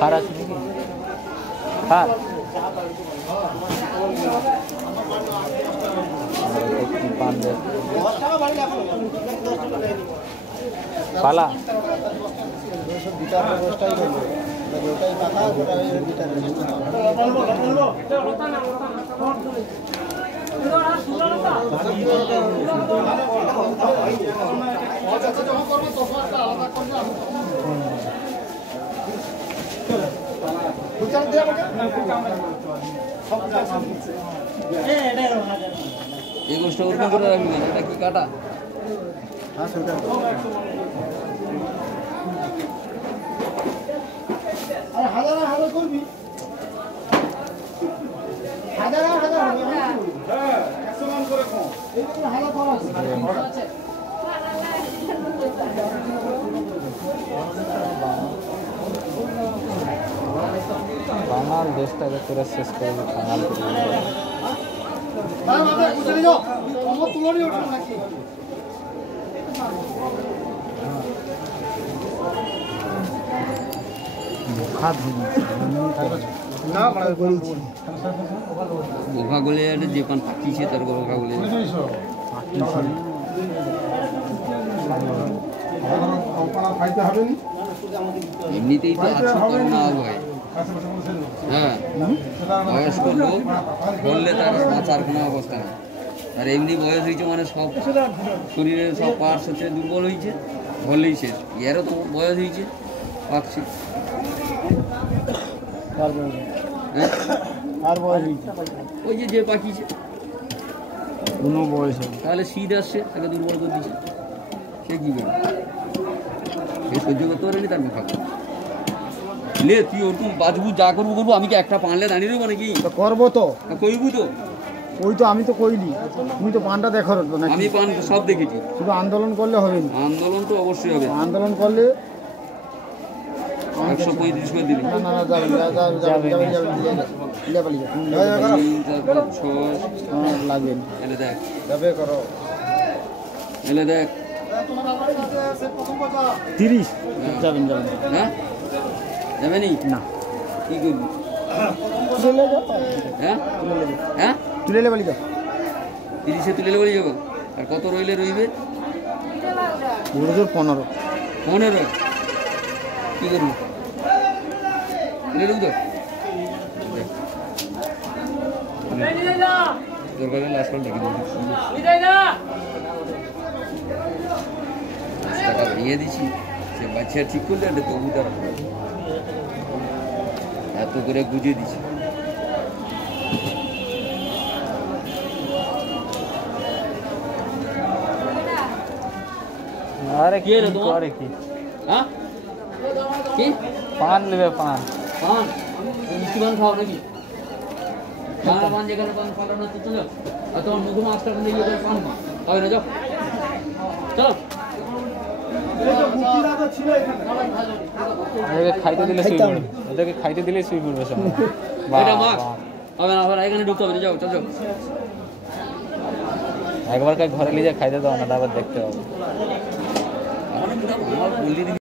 খারাপ নাকি? হ্যাঁ পালা এই গোষ্ঠটা ওরকম করে রাখবি না, এটা কি কাটা? হাজার করবি হাজার বাঙাল দেশটাকে পুরো শেষ করে বাঙাল গোখা গলে যে পান পাকিছে তার গোখা গলে এমনিতেই তো আছে করোনা ভয়। হ্যাঁ বয়স্ক লোক বললে তার বাঁচার কোনো অবস্থা নেই। আর এমনি বয়স হয়েছে মানে সব শরীরের সব পার্টস হচ্ছে দুর্বল হয়েছে, ধরলেই শেষ। এরও তো বয়স হয়েছে পাকছে। ওই যে পাকিছে কোনো বয়স তাহলে শীত আসছে, তাকে দুর্বল করে দিচ্ছে। সে কি করবে? সে সহ্য করতে পারেনি, তার মুখা লে তুই ওরকম বাজবু যা করবো করবো। আমি কি একটা পানলে দাঁড়িয়ে দেবো নাকি? করবো তো কইবু তো ওই তো আমি তো কইলি, তুমি তো পানটা দেখো না। আমি পান সব দেখেছি। শুধু আন্দোলন করলে হবে না, আন্দোলন তো অবশ্যই হবে। আন্দোলন করলে 135 করে দিবি। না লাগবে এলে দেখ, যাবে করো এলে দেখ 30 যাবেন হ্যাঁ যাবে নি না কি করবি? হ্যাঁ হ্যাঁ তুলে লে বলি তো 30-এ তুলে বলি যাবো। আর কত রইলে রইবে? 15 কি করবি? তুলে দেবো তো দরকারে লাস্ট করে ডেকে দেবো। টাকা ভেঙে দিছি, সে বাচ্চা ঠিক করলে একটা তবু তার এত করে গুজে দিছি। আরে কি করে কি? হ্যাঁ কি পান নেবে? পান পান মিষ্টি পান খাও নাকি? বাংলা পান যেখানে পান ফাটানো তো চলো। আর তোমার মুখে মাছটা নিয়ে গিয়ে পান খাবে না? যাও চলো। ওদেরকে খাইতে দিলে শুই পড়বে, ওদেরকে খাইতে দিলে শুই পড়বে সব। এটা মাছ হবে না, হবে না, এখানে ঢুকতে হবে না। যাও চলো। একবার ঘরে নিয়ে যা খাইতে দাও না, তারপর দেখতে হবে। আমার